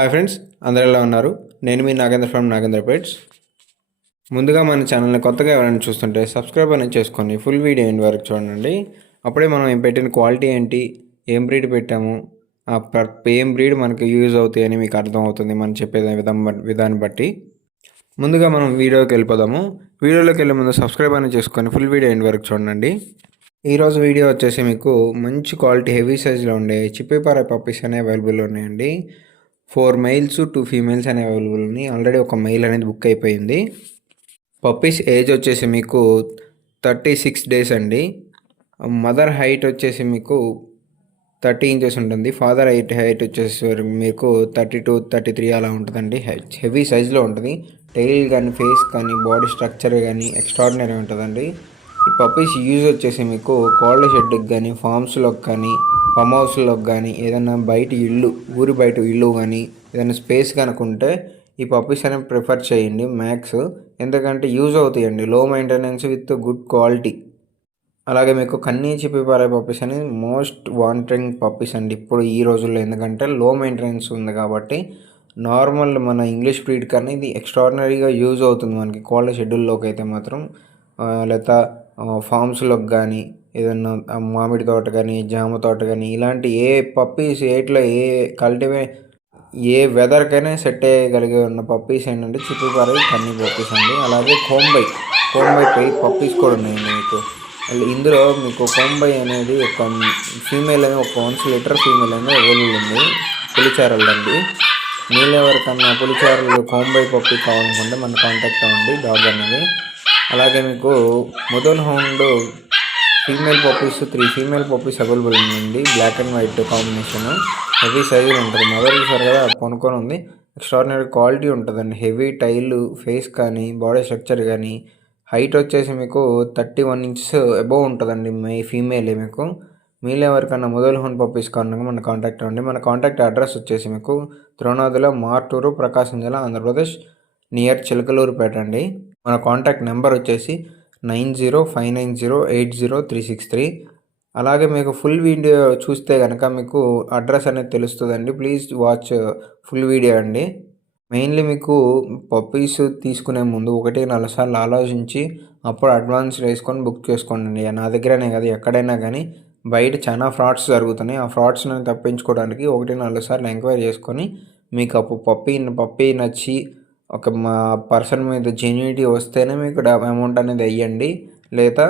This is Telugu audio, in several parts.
హాయ్ ఫ్రెండ్స్, అందరు ఎలా ఉన్నారు? నేను మీ నాగేంద్ర ఫ్రమ్ నాగేంద్ర పెట్స్. ముందుగా మన ఛానల్ని కొత్తగా ఎవరైనా చూస్తుంటే సబ్స్క్రైబ్ అనేది చేసుకొని ఫుల్ వీడియో ఎండ్ వరకు చూడండి. అప్పుడే మనం పెట్టిన క్వాలిటీ ఏంటి, ఏం బ్రీడ్ పెట్టాము, ఏం బ్రీడ్ మనకు యూజ్ అవుతాయి అని మీకు అర్థమవుతుంది మనం చెప్పే విధాన్ని బట్టి. ముందుగా మనం వీడియోకి వెళ్ళిపోదాము. వీడియోలోకి వెళ్ళే ముందు సబ్స్క్రైబ్ అనేది చేసుకొని ఫుల్ వీడియో ఎండ్ వరకు చూడండి. ఈరోజు వీడియో వచ్చేసి మీకు మంచి క్వాలిటీ హెవీ సైజ్లో ఉండే చిప్పిపార పప్పీస్ అనేవి అవైలబుల్ ఉన్నాయండి. 4 మేల్స్ 2 ఫీమేల్స్ అనేవి అవైలబుల్ ఉన్నాయి. ఆల్రెడీ ఒక మెయిల్ అనేది బుక్ అయిపోయింది. పప్పీస్ ఏజ్ వచ్చేసి మీకు 36 డేస్ అండి. మదర్ హైట్ వచ్చేసి మీకు 30 ఇంచెస్ ఉంటుంది. ఫాదర్ హైట్ వచ్చేసి మీకు 32-33 అలా ఉంటుందండి. హెవీ సైజులో ఉంటుంది. టైల్ కానీ, ఫేస్ కానీ, బాడీ స్ట్రక్చర్ కానీ ఎక్స్ట్రాడినరీ ఉంటుందండి. ఈ పప్పీస్ యూజ్ వచ్చేసి మీకు కోల్డ్ షెడ్కి కానీ, ఫార్మ్స్లోకి కానీ, ఫామ్ హౌస్లోకి కానీ, ఏదైనా ఊరి బయట ఇల్లు కానీ ఏదైనా స్పేస్ కనుకుంటే ఈ పప్పీస్ అనేవి ప్రిఫర్ చేయండి మ్యాక్స్. ఎందుకంటే యూజ్ అవుతాయండి. లో మెయింటెనెన్స్ విత్ గుడ్ క్వాలిటీ. అలాగే మీకు కన్నీ చిప్పిపారే పప్పీస్ అనేది మోస్ట్ వాంటింగ్ పప్పీస్ అండి ఇప్పుడు ఈ రోజుల్లో. ఎందుకంటే లో మెయింటెనెన్స్ ఉంది కాబట్టి నార్మల్ మన ఇంగ్లీష్ బ్రీడ్ కన్నా ఇది ఎక్స్ట్రాడినరీగా యూజ్ అవుతుంది మనకి. కోల్డ్ షెడ్యూల్లోకి అయితే మాత్రం లేదా ఫామ్స్లోకి కానీ, ఏదన్నా మామిడి తోట కానీ, జామ తోట కానీ, ఇలాంటి ఏ పప్పీస్ ఏ వెదర్కైనా సెట్ అయ్యగలిగే ఉన్న పప్పీస్ ఏంటంటే చిప్పిపార కన్నీ పప్పీస్ అండి. అలాగే కోంబై పప్పీస్ కూడా ఉన్నాయండి మీకు. ఇందులో మీకు కోంబై అనేది ఒక ఫీమేల్ అనేది ఒక 1 లీటర్ ఫీమేల్ అనేది అవైలబుల్ ఉంది. పులిచారలండి. మీలో ఎవరికన్నా పులిచారలు కోంబై పప్పీ కావాలనుకుంటే మన కాంటాక్ట్ అవ్వండి డాగ్ అనేది. అలాగే మీకు Mudhol hound female puppies 3 female puppies available ఉందండి. Black and white combination. Heavy సైజులో ఉంటుంది. మదర్ చూసారు కదా, కొనుక్కొని ఉంది. ఎక్స్ట్రాడినరీ క్వాలిటీ ఉంటుందండి. హెవీ టైల్, ఫేస్ కానీ, బాడీ స్ట్రక్చర్ కానీ, హైట్ వచ్చేసి మీకు 31 ఇంచెస్ అబోవ్ ఉంటుందండి ఫీమేలే మీకు. మీలో ఎవరికన్నా ముదల్ హౌండ్ పప్పీస్ కావాలన్నా మన కాంటాక్ట్ అవ్వండి. మన కాంటాక్ట్ అడ్రస్ వచ్చేసి మీకు తిరువనాథలో, మార్టూరు, ప్రకాశం జిల్లా, ఆంధ్రప్రదేశ్, నియర్ చిలకలూరుపేట అండి. మన కాంటాక్ట్ నెంబర్ వచ్చేసి 9059080363. అలాగే మీకు ఫుల్ వీడియో చూస్తే కనుక మీకు అడ్రస్ అనేది తెలుస్తుందండి. ప్లీజ్ వాచ్ ఫుల్ వీడియో అండి. మెయిన్లీ మీకు పప్పీస్ తీసుకునే ముందు 1-4 సార్లు ఆలోచించి అప్పుడు అడ్వాన్స్ వేసుకొని బుక్ చేసుకోండి. నా దగ్గరనే కాదు, ఎక్కడైనా కానీ బయట చాలా ఫ్రాడ్స్ జరుగుతున్నాయి. ఆ ఫ్రాడ్స్ని తప్పించుకోవడానికి 1-4 సార్లు ఎంక్వైరీ చేసుకొని మీకు అప్పుడు పప్పీ నచ్చి ఒక పర్సన్ మీద జెన్యూనిటీ వస్తేనే మీకు అమౌంట్ అనేది వేయండి. లేదా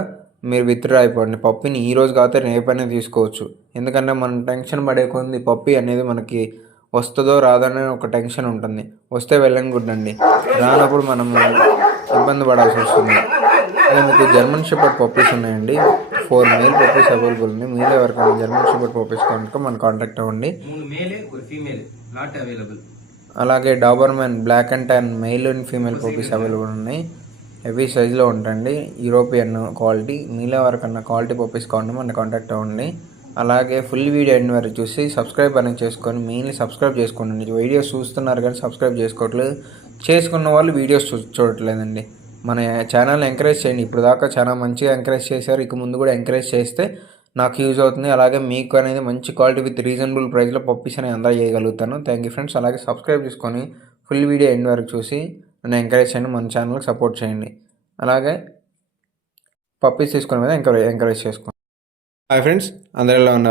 మీరు విత్డ్రా అయిపోండి. పప్పీని ఈరోజు కాకపోతే రేపైనా తీసుకోవచ్చు. ఎందుకంటే మనం టెన్షన్ పడే కొద్ది పప్పీ అనేది మనకి వస్తుందో రాదని ఒక టెన్షన్ ఉంటుంది. వస్తే వెళ్ళని గుడ్ అండి, రానప్పుడు మనం ఇబ్బంది పడాల్సి వస్తుంది. అదే మీకు జర్మన్ షెపర్డ్ పప్పీస్ ఉన్నాయండి. 4 మేల్ పప్పీస్ అవైలబుల్ ఉంది. మీలో ఎవరికైనా జర్మన్ షెపర్డ్ పప్పీస్ కనుక మన కాంటాక్ట్ అవ్వండి. అలాగే Doberman black and tan male and female puppies available ఉన్నాయి. హెవీ సైజులో ఉంటాయండి. European quality. మీలో ఎవరికన్నా క్వాలిటీ పప్పీస్ కావాలంటే మన కాంటాక్ట్ అవ్వండి. అలాగే ఫుల్ వీడియో ఎండ్ వరకు చూసి సబ్స్క్రైబ్ అనేది చేసుకొని మెయిన్లీ సబ్స్క్రైబ్ చేసుకోండి. వీడియోస్ చూస్తున్నారు కానీ సబ్స్క్రైబ్ చేసుకోవట్లేదు. చేసుకున్న వాళ్ళు వీడియోస్ చూడట్లేదండి. మన ఛానల్ని ఎంకరేజ్ చేయండి. ఇప్పుడు దాకా చాలా మంచిగా ఎంకరేజ్ చేశారు. ఇక ముందు కూడా ఎంకరేజ్ చేస్తే నాకు యూజ్ అవుతుంది. అలాగే మీకు అనేది మంచి క్వాలిటీ విత్ రీజనబుల్ ప్రైస్లో పప్పీస్ అనేది అందజేయగలుగుతాను. Thank you friends. అలాగే సబ్స్క్రైబ్ చేసుకొని ఫుల్ వీడియో ఎండ్ వరకు చూసి నన్ను ఎంకరేజ్ చేయండి. మన ఛానల్కి సపోర్ట్ చేయండి. అలాగే పప్పీస్ తీసుకునే మీద ఎంకరేజ్ చేసుకోండి. హాయ్ ఫ్రెండ్స్, అందరు ఎలా ఉన్నారు?